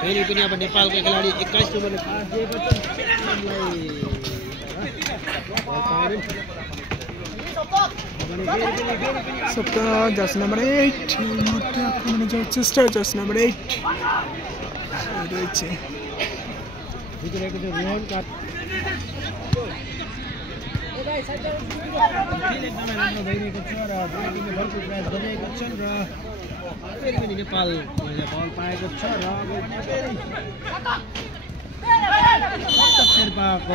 फेरि पनि अब नेपालका खेलाडी 21 नम्बरले पास दिएको छ सप्ताह जर्सी नम्बर 8 मोटे आक्रमण चेष्टा जर्सी नम्बर 8 রয়েছে ভিতরে কিছু রোহন কাট नेपाल बल पाएको छ र शेर्पाको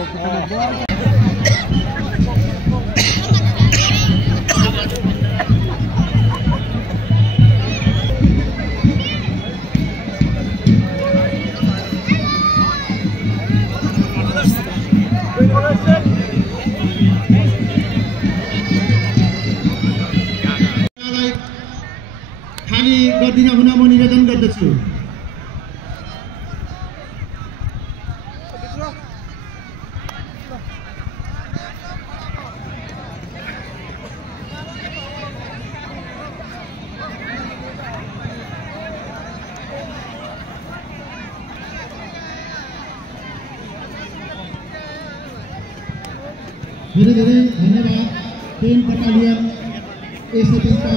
खाली गर्दिन हुन म निवेदन गर्दछु। धेरै धेरै धन्यवाद टेन बटालियन एसएफका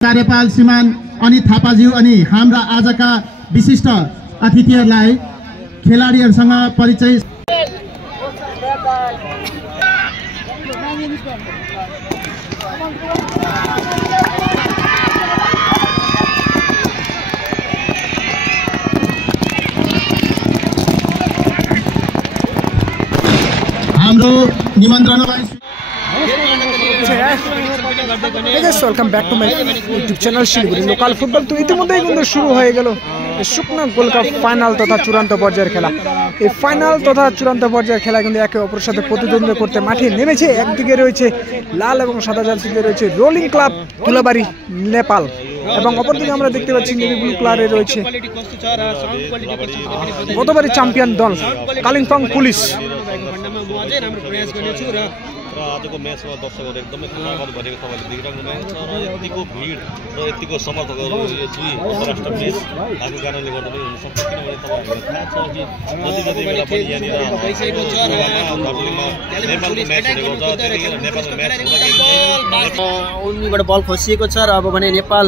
कार्यपाल श्रीमान अनित थापाज्यू अनि हाम्रा आजका विशिष्ट अतिथिहरूलाई खेलाडीहरूसँग परिचय। हाम्रो निमन्त्रणालाई welcome back to my YouTube channel Siliguri local football. তো ইতিমধ্যেই কিন্তু শুরু হয়ে গেল শুকনা গোল্ড কাপ ফাইনাল তথা চূড়ান্ত পর্যায়ের খেলা। এই ফাইনাল তথা চূড়ান্ত পর্যায়ের খেলা কিন্তু একে অপরের সাথে প্রতিদ্বন্দ্বিতা করতে মাঠে নেমেছে। একদিকে রয়েছে লাল এবং সাদা জার্সিতে রয়েছে রোলিং ক্লাব ধুলাবাড়ি নেপাল এবং অপরদিকে আমরা দেখতে পাচ্ছি নেভি ব্লু কালারে রয়েছে গতবারের চ্যাম্পিয়ন দল কালিম্পং পুলিশ। र आजको म्याचमा दर्शकहरू एकदमै तागत भरेको तपाईँले देखिरहनु भएको छ र यतिको भिड र यतिको समर्थकहरू यो दुई अन्तर्राष्ट्रिय म्याच भएको कारणले गर्दा पनि हुनसक्छ। किनभने तपाईँहरूलाई थाहा छ कि जति बेला पनि यहाँनिर नेपालको म्याच हुने गर्छ त्यतिखेर नेपालको म्याच उनीबाट बल खसिएको छ र अब भने नेपाल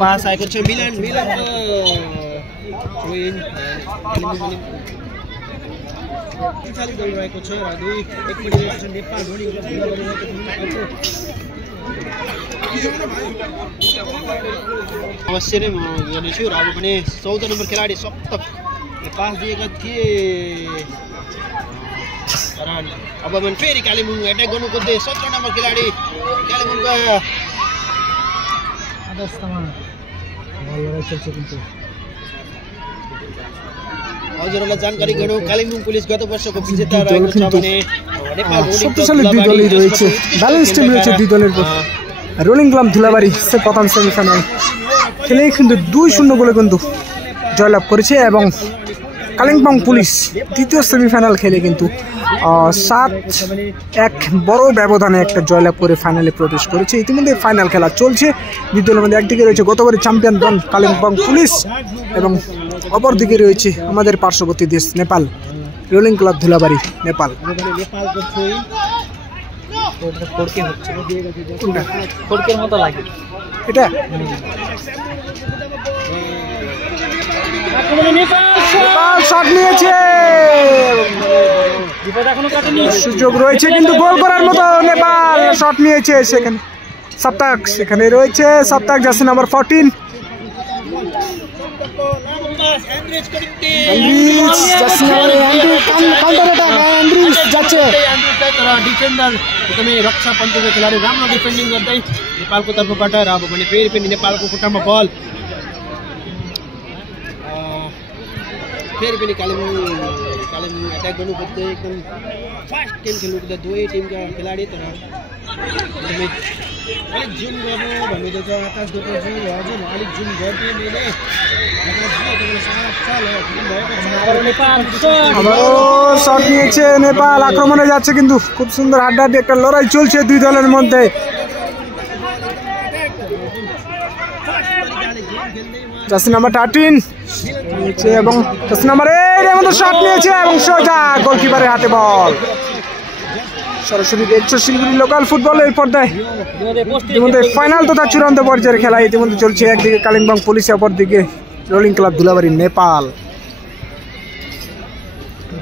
पास आएको छ। मिलन चालू गरिरहेको छ र दुई एकपटि नेपाल रोलिङ अवश्य नै म गर्नेछु र अब भने 14 नम्बर खेलाडी सप्तक पास दिएका थिए र अब भने फेरि कालेबुङ एट्याक गर्नु खोज्दै 17 नम्बर खेलाडी कालेबुङका आदर्शमा बल रहेछ किन्तु हजुरहरूलाई जानकारी गरौँ कालिम्पोङ पुलिस गत वर्षको विजेता रहेको छ भने नेपाल शक्तिशाली दुई दलই রয়েছে ব্যালেন্স টিম রয়েছে দুই দলের। রোলিং ক্লাব ধুলাবাড়ি সে প্রথম সেমিফাইনাল খেলে কিন্তু 2-0 গোলে কিন্তু জয়লাভ করেছে এবং কালিম্পং পুলিশ দ্বিতীয় সেমিফাইনাল খেলে কিন্তু 7-1 বড় ব্যবধানে একটা জয়লাভ করে ফাইনালে প্রবেশ করেছে। ইতিমধ্যে ফাইনাল খেলা চলছে দুই দলের মধ্যে। একদিকে রয়েছে গতবারের চ্যাম্পিয়ন দল কালিম্পং পুলিশ এবং অপরদিকে রয়েছে আমাদের পার্শ্ববর্তী দেশ নেপাল রোলিং ক্লাব ধুলাবাড়ি নেপাল। এটা শট নিয়েছে, সুযোগ রয়েছে কিন্তু গোল করার মতো নেপাল শট নিয়েছে। সেখানে সপ্তাক, সেখানে রয়েছে সপ্তাক জার্সি নাম্বার 14 কাউন্টার অ্যাটাক एन्ड्रिस जान्छ तर डिफेन्डर एकदमै रक्षा पन्थीको खेलाडी राम्रो डिफेन्डिङ गर्दै नेपालको तर्फबाट र अब भने फेरि पनि नेपालको खुट्टामा बल फेरि पनि कालेबुङ एट्याक गर्नु खोज्दै एकदम फास्ट गेम खेल्नु खोज्दा दुवै टिमका खेलाडी तर एकदमै अलिक जुम गर्नु भन्नुहुँदैछ आकाश गोत्रजी हजुर अलिक जुम गरिदिएँ मैले শট নিয়েছে নেপাল আক্রমণে যাচ্ছে কিন্তু খুব সুন্দর হাড্ডাহাড্ডি একটা লড়াই চলছে দুই দলের মধ্যে জার্সি নাম্বার 13 নিয়েছে এবং জার্সি নাম্বার 8 এর মধ্যে শট নিয়েছে এবং সোজা গোলকিপারের হাতে বল সরাসরি দেখছো শিলিগুড়ি লোকাল ফুটবলের পর্দায় ইতিমধ্যে ফাইনাল তথা চূড়ান্ত পর্যায়ের খেলা ইতিমধ্যে চলছে একদিকে কালিম্পং পুলিশ অপরদিকে রোলিং ক্লাব ধুলাবাড়ি নেপাল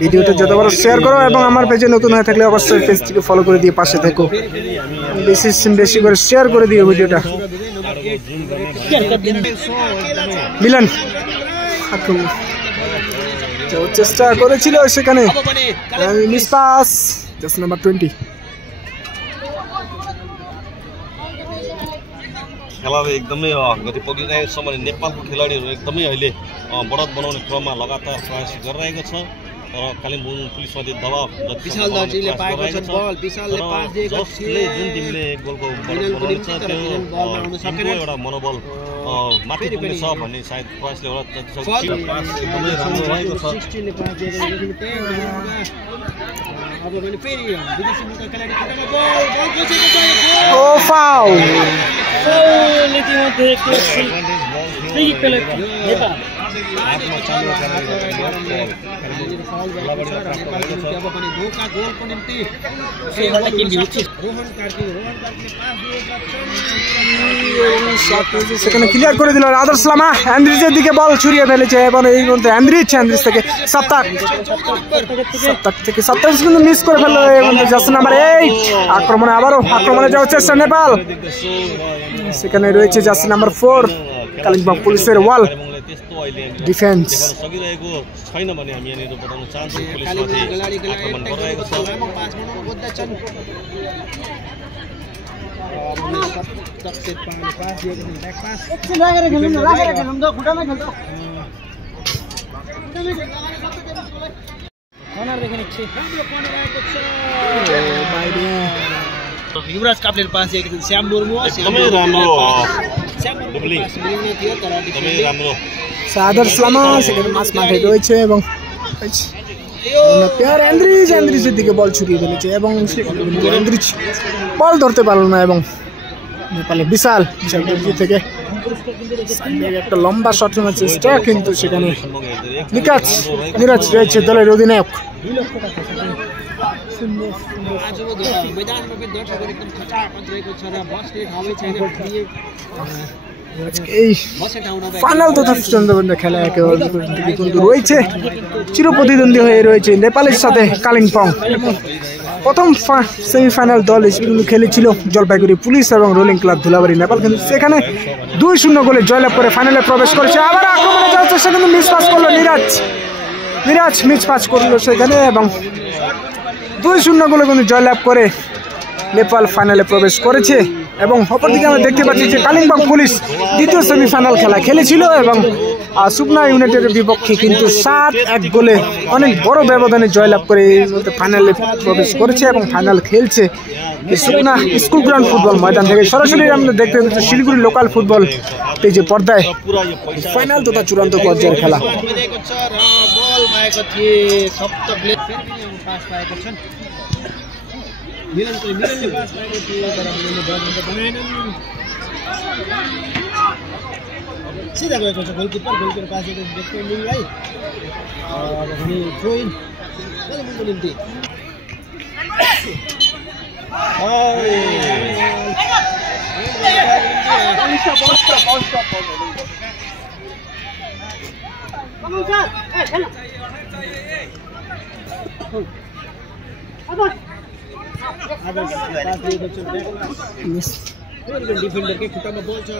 ভিডিওটা যত বড় শেয়ার করো এবং আমার পেজে নতুন হয়ে থাকলে অবশ্যই পেজটিকে ফলো করে দিয়ে পাশে থেকো বেশি করে শেয়ার করে দিও ভিডিওটা মিলান চেষ্টা করেছিল সেখানে মিস পাস জার্সি নাম্বার 20 खेलाले एकदमै गति पक्रिरहेको छ भने नेपालको खेलाडीहरू एकदमै अहिले बढत बनाउने क्रममा लगातार प्रयास गरिरहेको छ तर कालिम्पोङ पुलिसमाथि दबाव विशाल दर्जीले पाएको छ बल विशालले पास दिएको छ जुन टिमले गोलको बनाउनेछ त्यो एउटा मनोबल माथि पुग्नेछ भन्ने सायद प्रयासले होला पास एकदमै राम्रो रहेको छ अब भने फेरि विदेशी मुलका खेलाडी खुट्टामा बल बसेको छ ओ फाउल इतिमध्ये एक फ्री किक नेपाल आफ्नो चालु गोलको निम्ति रोहन कार्की সেখানে ক্লিয়ার করে দিল আদর্শ লামা অ্যান্ড্রিজের দিকে বল ছুড়িয়ে ফেলেছে এবং এই মধ্যে অ্যান্ড্রিজ থেকে সপ্তাহ থেকে সপ্তাহ কিন্তু মিস করে ফেললো এই মধ্যে জার্সি নাম্বার 8 আক্রমণে যাওয়ার চেষ্টা নেপাল সেখানে রয়েছে জার্সি নাম্বার 4 কালিম্পং পুলিশের ওয়াল डिफेन्स सकिरहेको छैन भने हामी यहाँनिर बताउन चाहन्छौँ पुलिसमाथि आक्रमण गरिरहेको छ युवराज काप्लेर पास श्याम मुर्मू एकदमै राम्रो आदर्श लामा সেখানে মাছ মাঠে রয়েছে এবং প্লেয়ার অ্যান্ড্রিজের দিকে বল ছুড়িয়ে ফেলেছে এবং অ্যান্ড্রিজ বল ধরতে পারল না এবং নেপালে বিশাল থেকে একটা লম্বা শট নেওয়ার চেষ্টা কিন্তু সেখানে নিরাজ রয়েছে দলের অধিনায়ক এই ফাইনাল তথা চন্দ্রবন্ধ খেলা কিন্তু রয়েছে চিরপ্রতিদ্বন্দ্বী হয়ে রয়েছে নেপালের সাথে কালিম্পং প্রথম সেমিফাইনাল দল হিসেবে খেলেছিল জলপাইগুড়ি পুলিশ এবং রোলিং ক্লাব ধুলাবাড়ি নেপাল কিন্তু সেখানে 2-0 গোলে জয়লাভ করে ফাইনালে প্রবেশ করেছে আবার আক্রমণে যাওয়ার চেষ্টা কিন্তু মিস পাস করলো নিরাজ মিস পাস করলো সেখানে এবং 2-0 গোলে কিন্তু জয়লাভ করে নেপাল ফাইনালে প্রবেশ করেছে এবং অপরদিকে আমরা দেখতে পাচ্ছি যে কালিম্পং পুলিশ দ্বিতীয় সেমিফাইনাল খেলা খেলেছিল এবং সুকনা ইউনাইটেডের বিপক্ষে কিন্তু 7-1 গোলে অনেক বড় ব্যবধানে জয়লাভ করে ফাইনালে প্রবেশ করেছে এবং ফাইনাল খেলছে সুকনা স্কুল গ্রাউন্ড ফুটবল ময়দান থেকে সরাসরি আমরা দেখতে পাচ্ছি শিলিগুড়ি লোকাল ফুটবল পেজে পর্দায় ফাইনাল তথা চূড়ান্ত পর্যায়ের খেলা मिलनले पास गरेको थियो तर मिलनले बल बनाएनन् सिधा गएको छ गोलकिपर पास गरेको डिफेन्डिङलाई अब भने थ्रो इन कालिम्पोङको निम्ति डिफेन्डर के खुट्टामा बल छ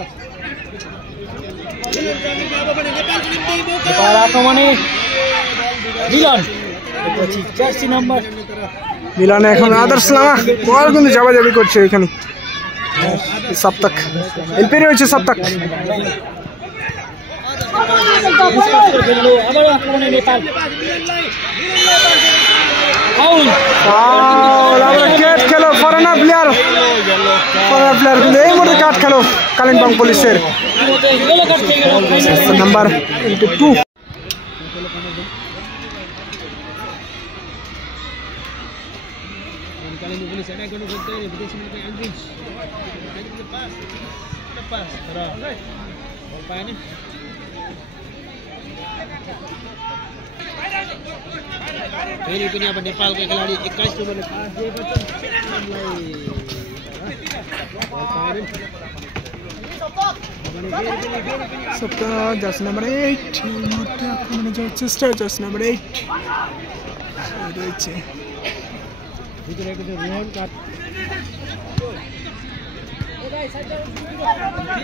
नेपाल आक्रमण मिलन মিলানে এখন আদর্শ লামা বল কিন্তু যাবাজাবি করছে এখানে সপ্তাক এলপেরি হয়েছে সপ্তাক খেলো ফরেনার প্লেয়ার কিন্তু এই মুহূর্তে কাট খেলো কালিম্পং পুলিশের নাম্বার 2 फेरि पनि अब नेपालका खेलाडी 21 नम्बरले पास दिएको छन् जर्सी नम्बर 8 मोटे आक्रमण चेष्टा जर्सी नम्बर 8 रहिছে जितेको छ रोहन काट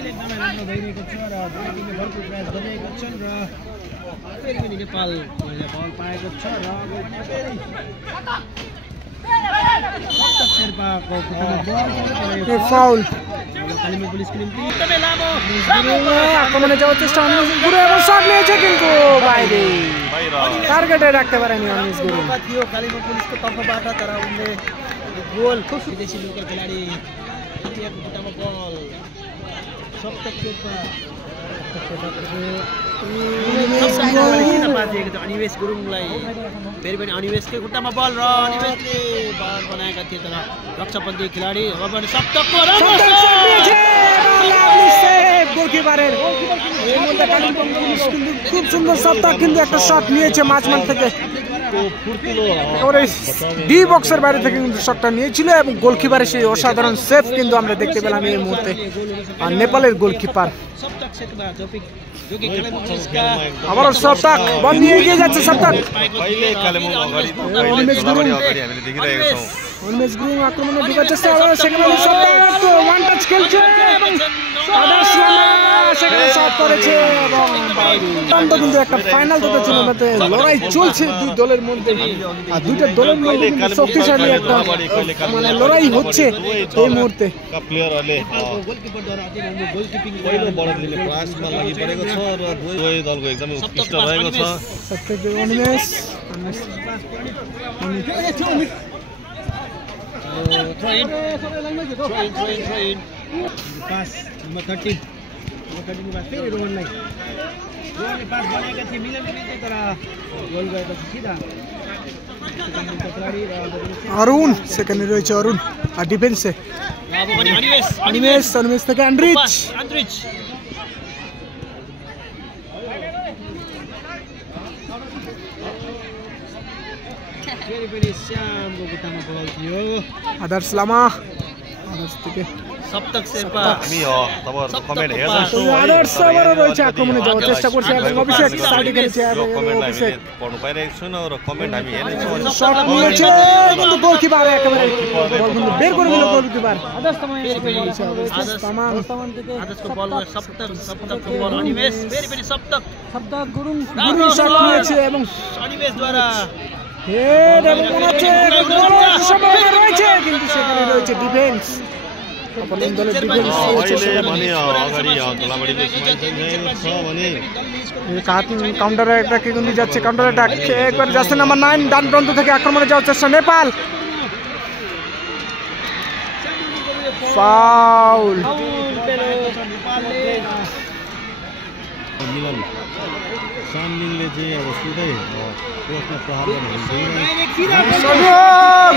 एकदमै राम्रो भइरहेको छ र टिमले भरपुर प्रयास गरिरहेका छन् र फेरि पनि नेपाल बल पाएको छ र शेर्पाको फाउल कालिम्पोङ पुलिसको निम्ति एकदमै लामो আক্রমণে যাওয়ার চেষ্টা অনিমেষ গুরু এবং শট নিয়েছে কিন্তু বাইরে টার্গেটে রাখতে পারেনি অনিমেষ গুরু थियो कालिम्पोङ पुलिसको तर्फबाट तर उनले गोल विदेशी लोकल खेलाडी इन्डियाको खुट्टामा बल सप्तक शेर्पा अनिवेश गुरुङलाई फेरि पनि अनिवेशकै खुट्टामा बल र अनिवेशले बल बनाएका थिए तर रक्षापन्थी खेलाडी अब पनि सप्तकको গোলকিপারের এই মধ্যে কালিম্পং পুলিশ কিন্তু খুব সুন্দর সপ্তাহ কিন্তু একটা শট নিয়েছে মাঝমাঠ থেকে ডি বক্সের বাইরে থেকে কিন্তু শটটা নিয়েছিল এবং গোলকিপারের সেই অসাধারণ সেভ কিন্তু আমরা দেখতে পেলাম এই মুহূর্তে আর নেপালের গোলকিপার আবারও সপ্তাহ বল নিয়ে এগিয়ে যাচ্ছে সপ্তাহ উন্মেষ গুরু আক্রমণে ঢোকার চেষ্টা সেখানে ওয়ান টাচ খেলছে এবং সেখানে শট করেছে এবং কিন্তু একটা ফাইনাল তো ছিল লড়াই চলছে দুই দলের মধ্যে আর দুইটা দলের মধ্যে শক্তিশালী একটা মানে লড়াই হচ্ছে এই মুহূর্তে पास नम्बर 13 मा फेरि रोहनलाई पास बनाएका थिए मिलाउने तर गोल गएपछि सिधा अरुण सेकेन्ड रहेछ अरुण আর ডিফেন্সে অনিমেষ থেকে আন্দ্রিচ फेरि पनि श्यामको खुट्टामा बल थियो आदर्श लामा आदर्श থেকে सप्तक शेर्पा हामी हो तब कमेन्ट हेर्छौं आदर्श बरो रहेछ आक्रमणले जाऊ चेष्टा गर्छ এবং অভিষেক সাইডে খেলছে অভিষেক পড়ু পাইरहेको छु न र कमेन्ट हामी हेर्छौं শট নিয়েছে কিন্তু গোলকিপার একেবারে বল কিন্তু বের করে দিল গোলকিপার आदर्श आदर्शको बल सप्तकको बल अनिमेष फेरि पनि सप्तक गुरुङ शट নিয়েছে এবং अनिमेषद्वारा হেড এবং মনে হচ্ছে গোলের সম্ভাবনা রয়েছে কিন্তু সেখানে রয়েছে ডিফেন্স অপোনেন্ট দলের ডিফেন্স কাউন্টার অ্যাটাক কিন্তু যাচ্ছে কাউন্টার অ্যাটাক একবার যাচ্ছে নাম্বার 9 ডান প্রান্ত থেকে আক্রমণে যাওয়ার চেষ্টা নেপাল ফাউল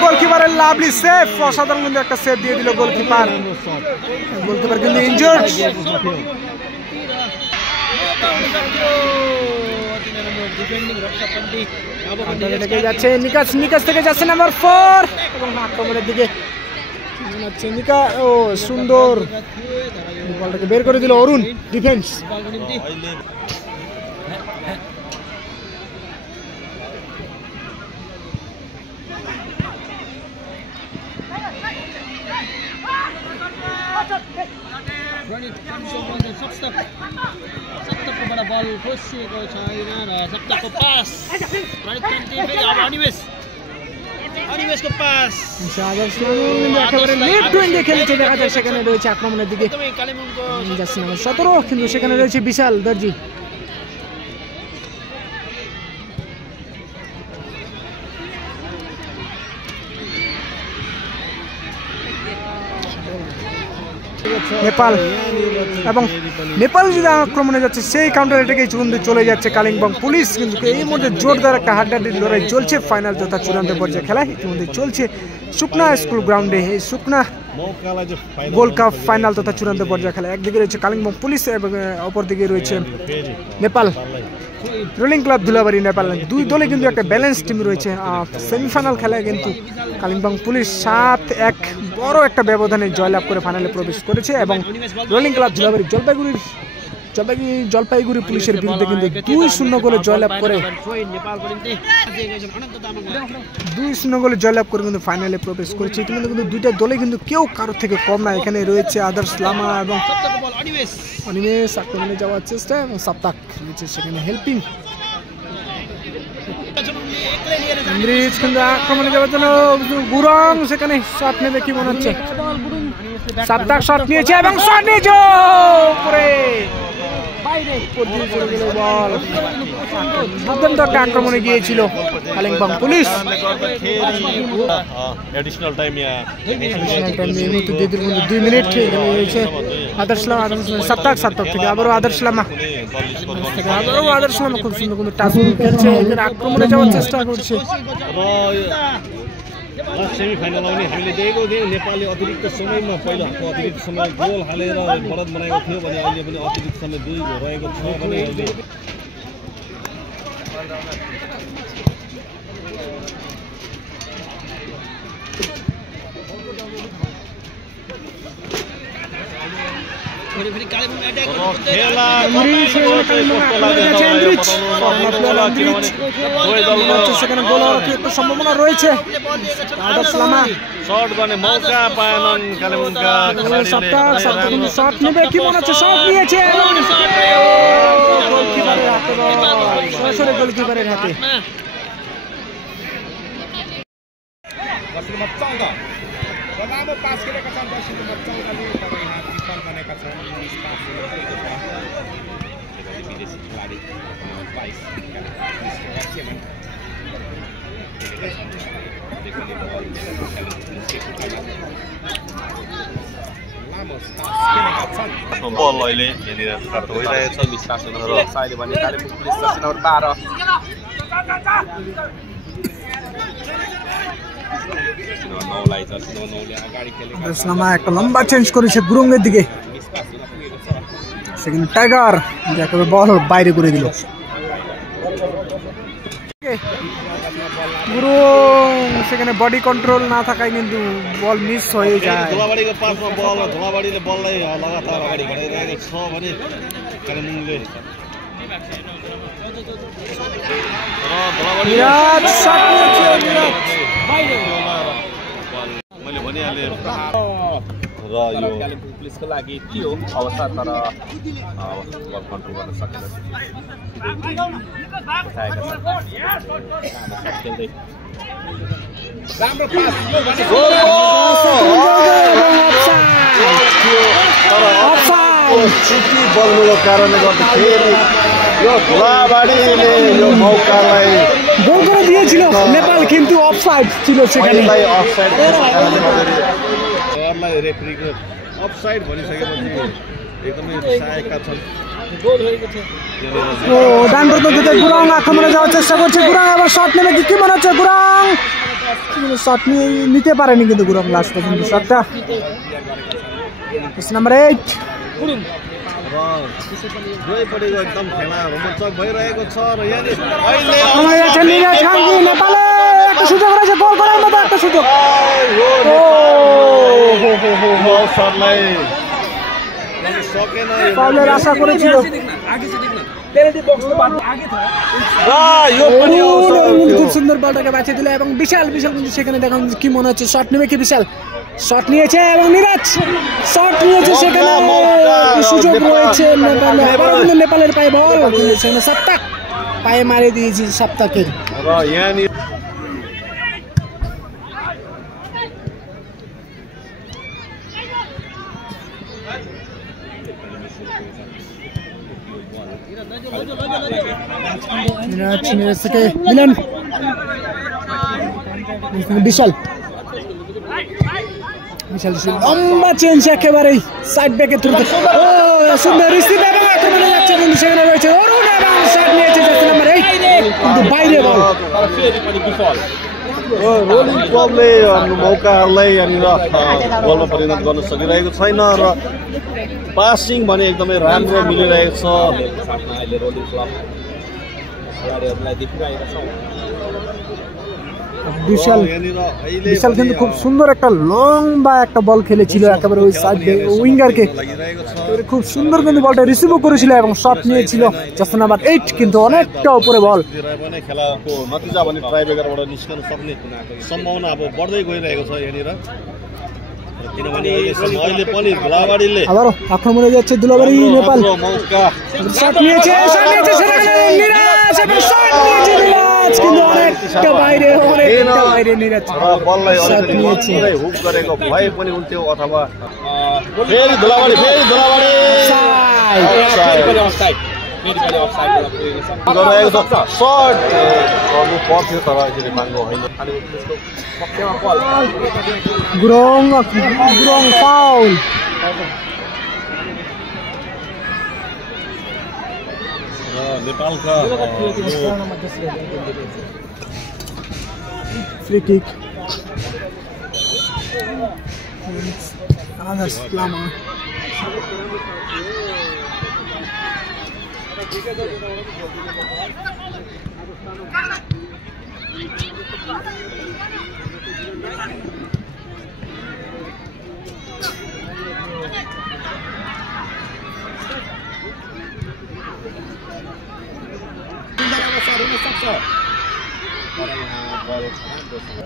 গোলকিপারের লাভলি সেভ অসাধারণ কিন্তু একটা সেভ দিয়ে দিল গোলকিপার কিন্তু ইনজুর্ড যাচ্ছে নিকাশ থেকে যাচ্ছে নাম্বার 4 এবং আক্রমণের দিকে নিকা ও সুন্দর বলটাকে বের করে দিল অরুণ ডিফেন্স सप्तकबाट बल खोसिएको छैन र सप्तकको पास अनिमेषको पास একেবারে লেফট উইঙ্গে খেলছে দেখা যায় সেখানে রয়েছে আক্রমণের দিকে एकदमै कालेबुङको জার্সি নাম্বার 17 কিন্তু সেখানে রয়েছে বিশাল দর্জি নেপাল এবং নেপাল যদি আক্রমণে যাচ্ছে সেই কাউন্টার এটাকেই চূড়ান্ত চলে যাচ্ছে কালিম্পং পুলিশ কিন্তু এই মধ্যে জোরদার একটা হাড্ডাহাড্ডি লড়াই চলছে ফাইনাল তথা চূড়ান্ত পর্যায়ে খেলা ইতিমধ্যে চলছে সুকনা স্কুল গ্রাউন্ডে এই সুকনা গোল্ড কাপ ফাইনাল তথা চূড়ান্ত পর্যায়ে খেলা একদিকে রয়েছে কালিম্পং পুলিশ এবং অপরদিকে রয়েছে নেপাল রোলিং ক্লাব ধুলাবাড়ি নেপাল দুই দলে কিন্তু একটা ব্যালেন্স টিম রয়েছে সেমিফাইনাল খেলায় কিন্তু কালিম্পং পুলিশ 7-1 বড় একটা ব্যবধানে জয়লাভ করে ফাইনালে প্রবেশ করেছে এবং রোলিং ক্লাব ধুলাবাড়ি জলপাইগুড়ি পুলিশের বিরুদ্ধে কিন্তু 2-0 গোলে জয়লাভ করে 2-0 গোলে জয়লাভ করে কিন্তু ফাইনালে প্রবেশ করেছে ইতিমধ্যে কিন্তু দুইটা দলে কিন্তু কেউ কারোর থেকে কম না এখানে রয়েছে আদর্শ লামা এবং অনিমেষ আক্রমণে যাওয়ার চেষ্টা এবং সাপ্তাক রয়েছে সেখানে হেল্পিং ইংরেজ কিন্তু আক্রমণে যাওয়ার জন্য গুরং সেখানে শট নেবে কি মনে হচ্ছে সাপ্তাক শট নিয়েছে এবং শট নিয়েছে উপরে দুর্দান্ত একটা আক্রমণে গিয়েছিল কালিম্পং পুলিশ एडिशनल टाइम या 2 মিনিট রয়েছে আদর্শ লামা সাপ্তাক থেকে আবারও আদর্শ লামা খুব সুন্দর কিন্তু টাচ খেলছে আক্রমণে যাওয়ার চেষ্টা করছে सेमिफाइनल आउने हामीले देखेको थियौँ नेपालले अतिरिक्त समयमा पहिलो हातको अतिरिक्त समय गोल हालेर बढत बनाएको थियो भने अहिले पनि अतिरिक्त समय 2 रहेको छ भने अहिले সম্ভাবনা রয়েছে শট गर्ने मौका पाएनन् कालेबुङका खेलाडीले শট নেবে কি মনে হচ্ছে শট নিয়েছে সরাসরি গোলকিপারের হাতে लामो पास खेलेका छन् दर्शक नम्बर 14ले तर यहाँ विफल बनेका छन् इङ्ग्लिस पास विदेशी खेलाडी 22 बल अहिले यहाँनिर प्राप्त भइरहेछ विश्वासन र अहिले भने कालेबुङ पुलिस जर्सी नम्बर 12 একটা লম্বা চেঞ্জ করেছে গুরুঙ্গের দিকে সেখানে টাইগার যাকে বল বাইরে করে দিল গুরুং সেখানে বডি কন্ট্রোল না থাকায় কিন্তু বল মিস হয়ে যায় धुलाबाडीको पासमा बल धुलाबाडीले बललाई लगातार अगाडि बढाइरहेको छ भने कालेबुङले विराट शट मैले भनिहालेँ र यो कालेबुङ पुलिसको लागि थियो अवसर तर बल कन्ट्रोल गर्न सकेन राम्रो पास छिटी बल्नुको कारणले गर्दाखेरि यो धुलाबाडीले यो मौकालाई গোল করে দিয়েছিল নেপাল কিন্তু অফসাইড ছিল সেখানে अफसाइड सरलाई रेफ्रीको अफसाइड भनिसकेपछि एकदमै सहायकका छन् ও ডান প্রত থেকে গুরাং আক্রমণে যাওয়ার চেষ্টা করছে গুরাং আবার শট নেবে কি মনে হচ্ছে গুরাং শট নিতে পারেনি কিন্তু গুরাং লাস্ট পর্যন্ত শটটা নাম্বার 8 গুরুং दुवैपट्टिको एकदम खेला रोमाञ्चक भइरहेको छ र यहाँनिर नेपालले একটা সুযোগ রয়েছে গোল করার মতো একটা সুযোগ सरलाई सकेन फाउलर आशा করেছিল খুব সুন্দর বলটাকে বাঁচিয়ে দিল এবং বিশাল কিন্তু সেখানে দেখা কি মনে হচ্ছে শট নেবে কি বিশাল শট নিয়েছে এবং নিরাজ শট নিয়েছে, সেখানে সুযোগ রয়েছে নেপালে। আবারও কিন্তু নেপালের পায়ে বল, সেখানে সাপ্তাক পায়ে মারে দিয়েছি সাপ্তাকের। নিরাজ থেকে মিলন, বিশাল লম্বা চেঞ্জ একেবারেই সাইড ব্যাকের থ্রুতে। ও সুন্দর রিসিভ এবং আক্রমণে যাচ্ছে, কিন্তু সেখানে রয়েছে অরুণ এবং শট নিয়েছে জার্সি নাম্বার 8, কিন্তু বাইরে বল। रोलिङ क्लबले मौकाहरूलाई यहाँनिर बलमा परिणत गर्न सकिरहेको छैन र पासिङ भने एकदमै राम्रो मिलिरहेको छ। বিশাল কিন্তু খুব সুন্দর একটা লম্বা একটা বল খেলেছিল একেবারে ওই সাইড উইঙ্গারকে, খুব সুন্দর কিন্তু বলটা রিসিভও করেছিল এবং শট নিয়েছিল জার্সি নাম্বার 8, কিন্তু অনেকটা উপরে বল। खेलाको नतिजा भने ट्राइब्रेकरबाट निस्कन सक्ने सम्भावना अब बढ्दै गइरहेको छ यहाँनिर, किनभने अहिले पनि धुलाबाडीले আবারও আক্রমণে যাচ্ছে ধুলাবাড়ি নেপাল। मौका শট নিয়েছে সেখানে নিরাজ এবং শট নিয়েছে নিরাজ, কিন্তু অনেকটা বাইরে নিরাজ बललाई अलिकति हुक गरेको भए पनि हुन्थ्यो, अथवा फेरि धुलाबाडी गरिरहेको छ। सर्ट गर्नु पर्थ्यो तर यसरी माग्नु होइन। गुरुङ फाउल। नेपालका फ्री किक आदर्श लामा।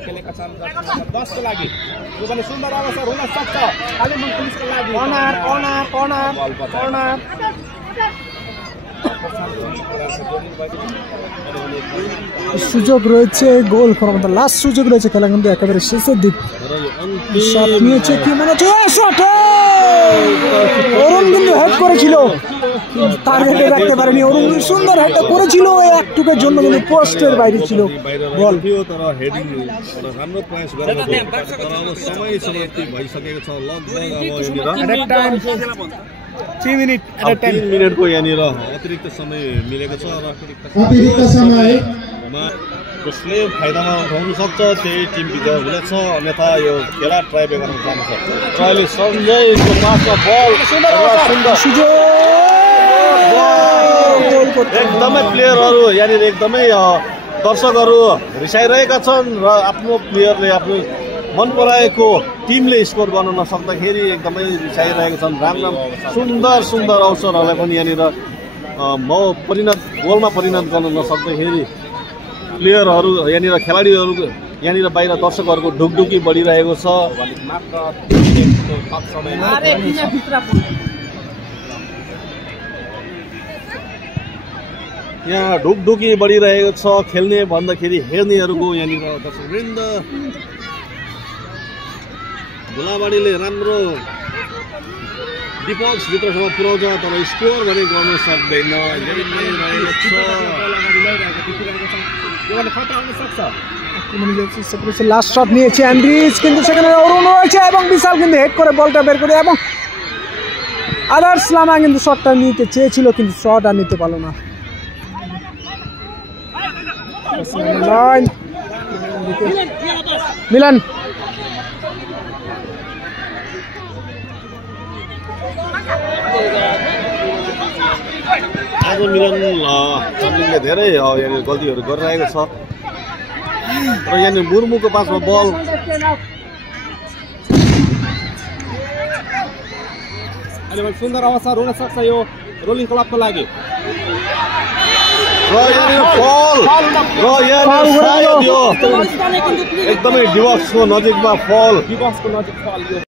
खेलेका छन् 10 को लागि, यो पनि सुन्दर अवसर हुन सक्छ कालिम्पोङ पुलिसको लागि। कर्नर সুযোগ রয়েছে গোল করার মতো, লাস্ট সুযোগ রয়েছে, খেলা কিন্তু একেবারে শেষের দিক। শট নিয়েছে কি মনে হচ্ছে, শট অরুণ কিন্তু হেড করেছিল, টার্গেটে রাখতে পারেনি। অরুণ সুন্দর হেডটা করেছিল, একটুকের জন্য কিন্তু পোস্টের বাইরে ছিল বল। तर हेडिङ राम्रो प्रयास गरेको थियो, तर अब समय समाप्ति भइसकेको छ। लगभग अब 3 मिनेटको यहाँनिर अतिरिक्त समय मिलेको छ र अतिरिक्त समयमा जसले फाइदामा उठाउन सक्छ त्यही टिम विजय हुनेछ, अन्यथा यो खेला ट्राइब्रेकरमा जान सक्छ। अहिले सञ्जयको पासमा बल एकदमै प्लेयरहरू यहाँनिर एकदमै दर्शकहरू रिसाइरहेका छन् र आफ्नो प्लेयरले आफ्नो मन पराएको टिमले स्कोर गर्न नसक्दाखेरि एकदमै रिसाइरहेका छन्। राम्रो सुन्दर अवसरहरूलाई पनि यहाँनिर गोलमा परिणत गर्न नसक्दाखेरि प्लेयरहरू यहाँनिर खेलाडीहरू यहाँनिर बाहिर दर्शकहरूको ढुकढुकी बढिरहेको छ। यहाँ ढुकढुकी बढिरहेको छ, खेल्ने भन्दाखेरि हेर्नेहरूको यहाँनिर दर्शकवृन्द। धुलाबाडीले राम्रो डिफेन्सभित्रसम्म पुर्याउँछ तर स्कोर भने गर्न सक्दैन। লাস্ট শট নিয়েছে অ্যান্ড্রিজ, কিন্তু সেখানে অরুণ রয়েছে এবং বিশাল কিন্তু হেড করে বলটা বের করে, এবং আদার্স লামা কিন্তু শটটা নিতে চেয়েছিল কিন্তু শট আর নিতে পারলো না। মিলান आज मिलन चम्लिङले धेरै यहाँनिर गल्तीहरू गरिरहेको छ र यहाँनिर मुर्मुको पासमा बल अहिले सुन्दर अवसर हुन सक्छ यो रोलिङ क्लबको लागि। यहाँनिर फल र यहाँनिर सायद यो एकदमै डिबक्सको नजिकमा फल डिबक्सको नजिक फल यो